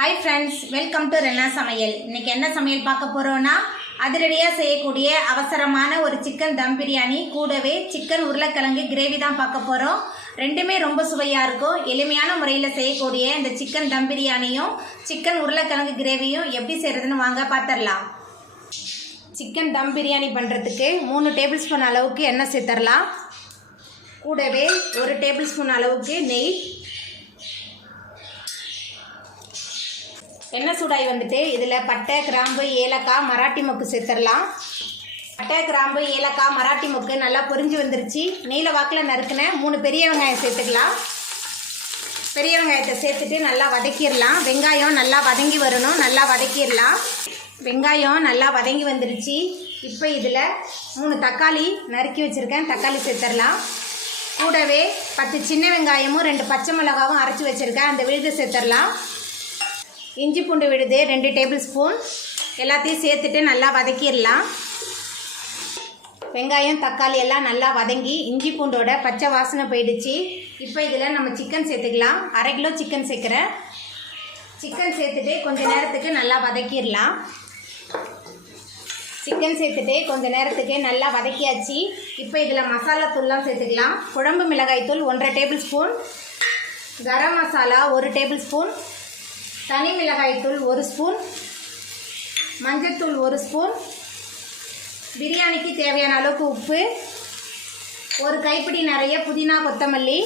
Hi friends welcome to रेन्ना समयल इनके என்ன சமையல் பார்க்க போறோம்னா அதிரடியா செய்யக்கூடிய அவசரமான ஒரு சிக்கன் தம் பிரியாணி கூடவே சிக்கன் உருளைக்கிழங்கு கிரேவி தான் பார்க்க போறோம் ரெண்டுமே ரொம்ப சுவையா இருக்கும் எளிமையான முறையில் செய்யக்கூடிய இந்த சிக்கன் தம் பிரியாணியும் சிக்கன் உருளைக்கிழங்கு கிரேவியும் எப்படி செய்யறதுன்னு வாங்க பார்த்தறலாம் சிக்கன் தம் பிரியாணி பண்றதுக்கு 3 டேபிள் ஸ்பூன் அளவுக்கு எண்ணெய் சேர்த்தறலாம் கூடவே 1 டேபிள் ஸ்பூன் அளவுக்கு நெய் எண்ணெய் சூடாய் வந்துட்டு இதில் பட்டை கிராம்பு ஏலக்காய் மராட்டி மொக்கு சேர்த்துடலாம் பட்டை கிராம்பு ஏலக்காய் மராட்டி மொக்கு நல்லா பொரிஞ்சு வந்துருச்சு நீல வாக்கில் நறுக்குன 3 பெரிய வெங்காயம் சேர்த்துக்கலாம் பெரிய வெங்காயத்தை சேர்த்துட்டு நல்லா வதக்கிடலாம் வெங்காயம் நல்லா வதங்கி வரணும் நல்லா வதக்கிடலாம் வெங்காயம் நல்லா வதங்கி வந்துருச்சு இப்போ இதில் 3 தக்காளி நறுக்கி வச்சுருக்கேன் தக்காளி சேர்த்துடலாம் கூடவே 10 சின்ன வெங்காயமும் 2 பச்சை மிளகாவும் அரைச்சி வச்சுருக்கேன் அந்த விழுதை சேர்த்துடலாம் இஞ்சி பூண்டு விழுது 2 டேபிள் ஸ்பூன் எல்லாத்தையும் சேர்த்துட்டு நல்லா வதக்கிடலாம் வெங்காயம் தக்காளி எல்லாம் நல்லா வதங்கி இஞ்சி பூண்டோட பச்சை வாசனை போயிடுச்சு இப்போ இதில் நம்ம சிக்கன் சேர்த்துக்கலாம் 1/2 கிலோ சிக்கன் சேர்க்குறேன் சிக்கன் சேர்த்துட்டு கொஞ்சம் நேரத்துக்கு நல்லா வதக்கிடலாம் சிக்கன் சேர்த்துட்டு கொஞ்சம் நேரத்துக்கு நல்லா வதக்கியாச்சு இப்போ இதில் மசாலா தூள்லாம் சேர்த்துக்கலாம் குழம்பு மிளகாய் தூள் 1/2 table spoon garam masala 1 table spoon தனி மிளகாய் தூள் 1 ஸ்பூன் மஞ்சள்தூள் 1 ஸ்பூன் பிரியாணிக்கு தேவையான அளவுக்கு உப்பு 1 கைப்பிடி நிறைய புதினா கொத்தமல்லி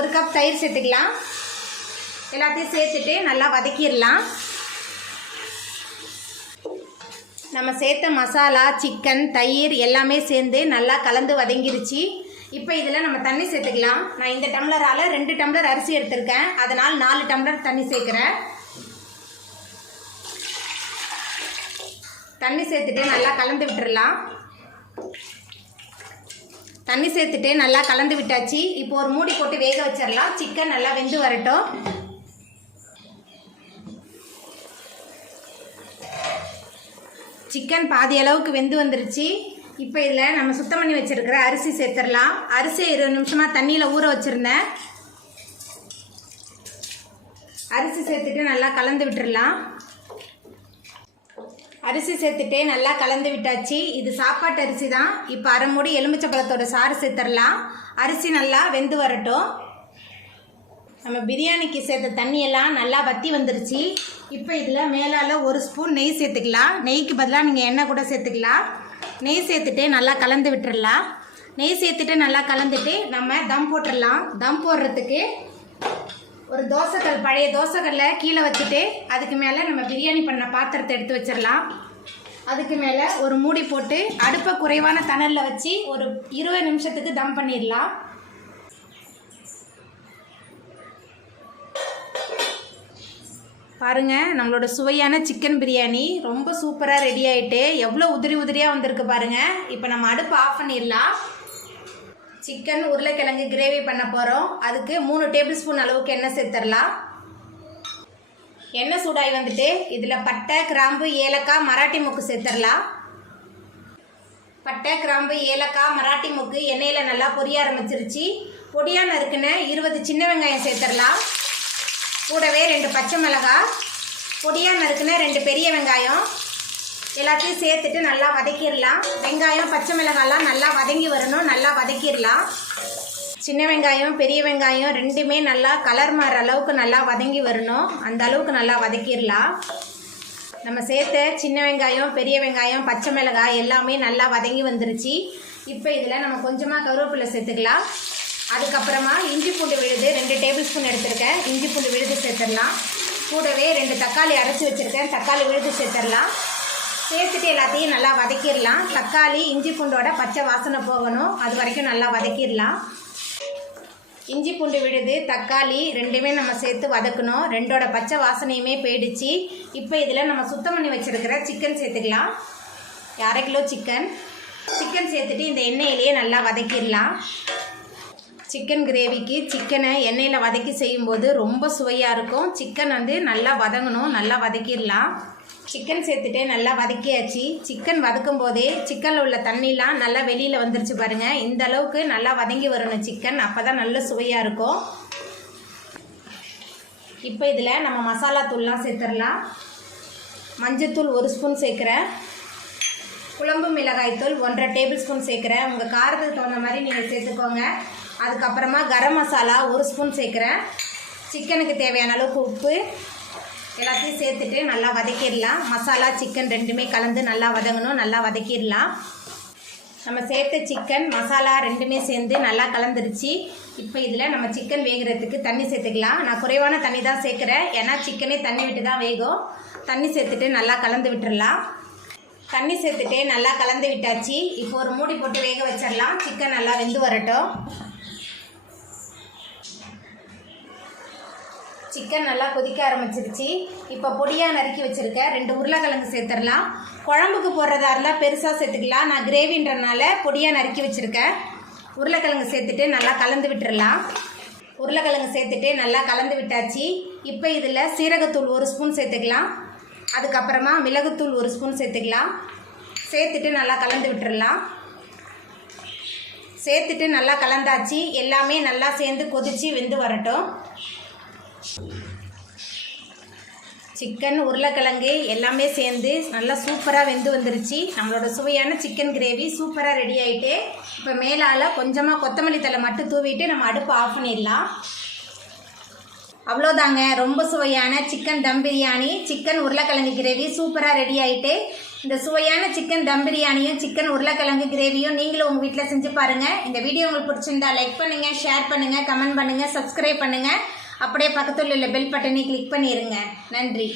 1 கப் தயிர் சேர்த்துக்கலாம் எல்லாத்தையும் சேர்த்துட்டு நல்லா வதக்கிடலாம் நம்ம சேர்த்த மசாலா சிக்கன் தயிர் எல்லாமே சேர்ந்து நல்லா கலந்து வதங்கிருச்சு இப்போ இதில் நம்ம தண்ணி சேர்த்துக்கலாம் நான் இந்த டம்ளரால் 2 டம்ளர் அரிசி எடுத்திருக்கேன் அதனால் 4 டம்ளர் தண்ணி சேர்க்குறேன் தண்ணி சேர்த்துட்டு நல்லா கலந்து விட்டுடலாம் தண்ணி சேர்த்துட்டு நல்லா கலந்து விட்டாச்சு இப்போ ஒரு மூடி போட்டு வேக வச்சிடலாம் சிக்கன் நல்லா வெந்து வரட்டும் சிக்கன் பாதி அளவுக்கு வெந்து வந்துருச்சு இப்போ இதில் நம்ம சுத்தம் பண்ணி வச்சுருக்கிற அரிசி சேர்த்துடலாம் அரிசி 20 நிமிஷமாக தண்ணியில் ஊற வச்சுருந்தேன் அரிசி சேர்த்துட்டு நல்லா கலந்து விட்டுடலாம் அரிசி சேர்த்துட்டு நல்லா கலந்து விட்டாச்சு இது சாப்பாட்டு அரிசி தான் இப்போ 1/2 மூடி எலுமிச்சை பழத்தோட சாறு சேர்த்துடலாம் அரிசி நல்லா வெந்து வரட்டும் நம்ம பிரியாணிக்கு சேர்த்த தண்ணியெல்லாம் நல்லா வற்றி வந்துருச்சு இப்போ இதில் மேலால் 1 ஸ்பூன் நெய் சேர்த்துக்கலாம் நெய்க்கு பதிலாக நீங்கள் எண்ணெய் கூட சேர்த்துக்கலாம் நெய் சேர்த்துட்டு நல்லா கலந்து விட்டுடலாம் நெய் சேர்த்துட்டு நல்லா கலந்துட்டு நம்ம தம் போட்டுடலாம் தம் போடுறதுக்கு ஒரு தோசைக்கல் பழைய தோசைக்கல்லை கீழே வச்சுட்டு அதுக்கு மேலே நம்ம பிரியாணி பண்ண பாத்திரத்தை எடுத்து வச்சிடலாம் அதுக்கு மேலே ஒரு மூடி போட்டு அடுப்பை குறைவான தணலில் வச்சு ஒரு 20 நிமிஷத்துக்கு தம் பண்ணிடலாம் பாருங்கள் நம்மளோட சுவையான சிக்கன் பிரியாணி ரொம்ப சூப்பராக ரெடி ஆகிட்டு எவ்வளோ உதிரி உதிரியாக வந்திருக்கு பாருங்கள் இப்போ நம்ம அடுப்பு ஆஃப் பண்ணிடலாம் சிக்கன் உருளைக்கிழங்கு கிரேவி பண்ண போகிறோம் அதுக்கு 3 டேபிள் ஸ்பூன் அளவுக்கு எண்ணெய் சேர்த்துடலாம் எண்ணெய் சூடாகி வந்துட்டு இதில் பட்டை கிராம்பு ஏலக்காய் மராட்டி மொக்கு சேர்த்துடலாம் பட்டை கிராம்பு ஏலக்காய் மராட்டி மொக்கு எண்ணெயில் நல்லா பொரிய ஆரம்பிச்சிருச்சு பொடியாக நறுக்குன 20 சின்ன வெங்காயம் சேர்த்துடலாம் கூடவே 2 பச்சை மிளகாய் பொடியாக நறுக்குன 2 பெரிய வெங்காயம் எல்லாத்தையும் சேர்த்துட்டு நல்லா வதக்கிடலாம் வெங்காயம் பச்சை மிளகாயெல்லாம் நல்லா வதங்கி வரணும் நல்லா வதக்கிடலாம் சின்ன வெங்காயம் பெரிய வெங்காயம் ரெண்டுமே நல்லா கலர் மாறுற அளவுக்கு நல்லா வதங்கி வரணும் அந்த அளவுக்கு நல்லா வதக்கிடலாம் நம்ம சேர்த்த சின்ன வெங்காயம் பெரிய வெங்காயம் பச்சை மிளகாய் எல்லாமே நல்லா வதங்கி வந்துருச்சு இப்போ இதில் நம்ம கொஞ்சமாக கருவேப்பிலை சேர்த்துக்கலாம் அதுக்கப்புறமா இஞ்சி பூண்டு விழுது 2 டேபிள் ஸ்பூன் எடுத்திருக்கேன் இஞ்சி பூண்டு விழுது சேர்த்துடலாம் கூடவே 2 தக்காளி அரைச்சி வச்சுருக்கேன் தக்காளி விழுது சேர்த்துடலாம் சேர்த்துட்டு எல்லாத்தையும் நல்லா வதக்கிடலாம் தக்காளி இஞ்சி பூண்டோட பச்சை வாசனை போகணும் அது வரைக்கும் நல்லா வதக்கிடலாம் இஞ்சி பூண்டு விழுது தக்காளி ரெண்டுமே நம்ம சேர்த்து வதக்கணும் 2ஓட பச்சை வாசனையுமே போயிடுச்சு இப்போ இதில் நம்ம சுத்தம் பண்ணி வச்சுருக்கிற சிக்கன் சேர்த்துக்கலாம் 1/2 கிலோ சிக்கன் சேர்த்துட்டு இந்த எண்ணெயிலேயே நல்லா வதக்கிடலாம் சிக்கன் கிரேவிக்கு சிக்கனை எண்ணெயில் வதக்கி செய்யும்போது ரொம்ப சுவையாக இருக்கும் சிக்கன் வந்து நல்லா வதங்கணும் நல்லா வதக்கிடலாம் சிக்கன் சேர்த்துட்டு நல்லா வதக்கியாச்சு சிக்கன் வதக்கும் போதே சிக்கனில் உள்ள தண்ணிலாம் நல்லா வெளியில் வந்துருச்சு பாருங்கள் இந்த அளவுக்கு நல்லா வதங்கி வரணும் சிக்கன் அப்போ தான் நல்ல சுவையாக இருக்கும் இப்போ இதில் நம்ம மசாலா தூள்லாம் சேர்த்துடலாம். மஞ்சள்தூள் 1 ஸ்பூன் சேர்க்குறேன். குழம்பு மிளகாய்த்தூள் 1.5 டேபிள் ஸ்பூன் சேர்க்குறேன். உங்கள் காரத்துக்கு தகுந்த மாதிரி நீங்கள் சேர்த்துக்கோங்க. அதுக்கப்புறமா கரம் மசாலா 1 ஸ்பூன் சேர்க்குறேன். சிக்கனுக்கு தேவையான அளவுக்கு உப்பு எல்லாத்தையும் சேர்த்துட்டு நல்லா வதக்கிடலாம். மசாலா சிக்கன் ரெண்டுமே கலந்து நல்லா வதங்கணும். நல்லா வதக்கிடலாம். நம்ம சேர்த்த சிக்கன் மசாலா ரெண்டுமே சேர்ந்து நல்லா கலந்துருச்சு. இப்போ இதில் நம்ம சிக்கன் வேகிறதுக்கு தண்ணி சேர்த்துக்கலாம். நான் குறைவான தண்ணி தான் சேர்க்குறேன், ஏன்னா சிக்கனே தண்ணி விட்டு தான் வேகும். தண்ணி சேர்த்துட்டு நல்லா கலந்து விட்டுடலாம். தண்ணி சேர்த்துட்டு நல்லா கலந்து விட்டாச்சு. இப்போ ஒரு மூடி போட்டு வேக வச்சிடலாம். சிக்கன் நல்லா வெந்து வரட்டும். சிக்கன் நல்லா கொதிக்க ஆரம்பிச்சிருச்சு. இப்போ பொடியாக நறுக்கி வச்சுருக்கேன் 2 உருளைக்கிழங்கு சேர்த்துடலாம். குழம்புக்கு போடுறதா இருந்தால் பெருசாக சேர்த்துக்கலாம். நான் கிரேவின்றனால பொடியாக நறுக்கி வச்சுருக்கேன். உருளைக்கிழங்கு சேர்த்துட்டு நல்லா கலந்து விட்டுடலாம். உருளைக்கிழங்கு சேர்த்துட்டு நல்லா கலந்து விட்டாச்சு. இப்போ இதில் சீரகத்தூள் 1 ஸ்பூன் சேர்த்துக்கலாம். அதுக்கப்புறமா மிளகுத்தூள் 1 ஸ்பூன் சேர்த்துக்கலாம். சேர்த்துட்டு நல்லா கலந்து விட்டுடலாம். சேர்த்துட்டு நல்லா கலந்தாச்சு. எல்லாமே நல்லா சேர்ந்து கொதித்து வெந்து வரட்டும். சிக்கன் உருளைக்கிழங்கு எல்லாமே சேர்ந்து நல்லா சூப்பராக வெந்து வந்துருச்சு. நம்மளோட சுவையான சிக்கன் கிரேவி சூப்பராக ரெடி ஆகிட்டு, இப்போ மேலால் கொஞ்சமாக கொத்தமல்லி தழை மட்டும் தூவிட்டு நம்ம அடுப்பை ஆஃப் பண்ணிடலாம். அவ்வளோதாங்க, ரொம்ப சுவையான சிக்கன் தம் பிரியாணி, சிக்கன் உருளைக்கிழங்கு கிரேவி சூப்பராக ரெடி ஆகிட்டு. இந்த சுவையான சிக்கன் தம் பிரியாணியும் சிக்கன் உருளைக்கிழங்கு கிரேவியும் நீங்களும் உங்கள் வீட்டில் செஞ்சு பாருங்கள். இந்த வீடியோ உங்களுக்கு பிடிச்சிருந்தா லைக் பண்ணுங்கள், ஷேர் பண்ணுங்கள், கமெண்ட் பண்ணுங்கள், சப்ஸ்கிரைப் பண்ணுங்கள். அப்படியே பக்கத்தில் உள்ள பெல் பட்டனை கிளிக் பண்ணிடுங்க. நன்றி.